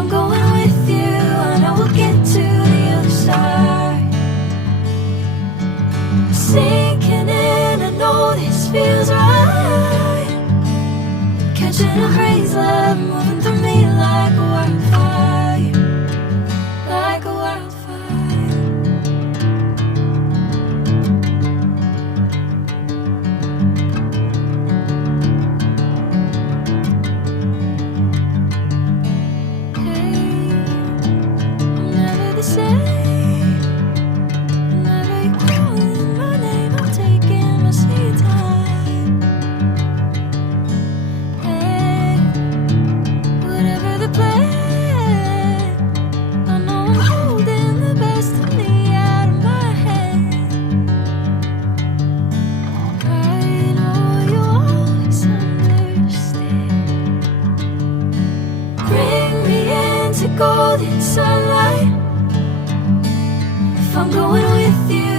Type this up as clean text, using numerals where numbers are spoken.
I'm going with you, I know we'll get to the other side. Sinking in, I know this feels right. Catching a breeze, love moving through me like a wildfire, like a wildfire. Hey, I'm never the same. Whenever you're calling my name, I'm taking my sweet time. Hey, whatever the plan, I know I'm holding the best of me out of my hand. I know you'll always understand. Bring me into golden sunlight. If I'm going with you,